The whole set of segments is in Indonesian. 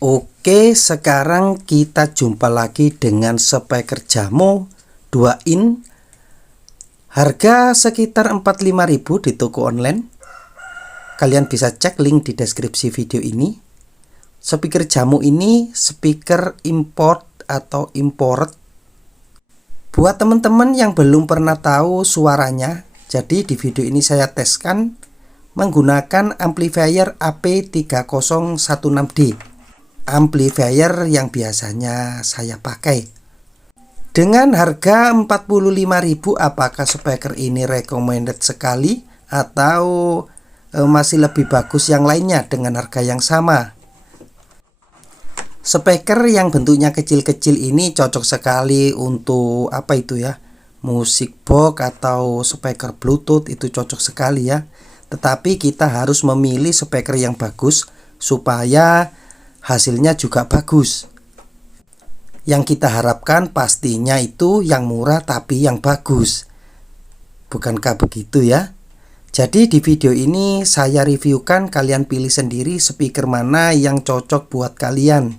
Oke, sekarang kita jumpa lagi dengan speaker Jamo 2 in. Harga sekitar 45.000 di toko online. Kalian bisa cek link di deskripsi video ini. Speaker Jamo ini speaker import atau imported. Buat teman-teman yang belum pernah tahu suaranya, jadi di video ini saya teskan menggunakan amplifier AP3016D. Amplifier yang biasanya saya pakai. Dengan harga 45.000, apakah speaker ini recommended sekali atau masih lebih bagus yang lainnya dengan harga yang sama? Speaker yang bentuknya kecil-kecil ini cocok sekali untuk musik box atau speaker Bluetooth, itu cocok sekali ya. Tetapi kita harus memilih speaker yang bagus supaya hasilnya juga bagus. Yang kita harapkan pastinya itu yang murah tapi yang bagus. Bukankah begitu ya? Jadi di video ini saya reviewkan, kalian pilih sendiri speaker mana yang cocok buat kalian.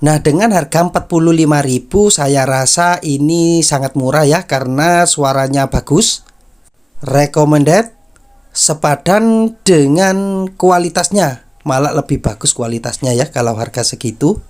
Nah, dengan harga 45.000 saya rasa ini sangat murah ya, karena suaranya bagus, recommended, sepadan dengan kualitasnya, malah lebih bagus kualitasnya ya kalau harga segitu.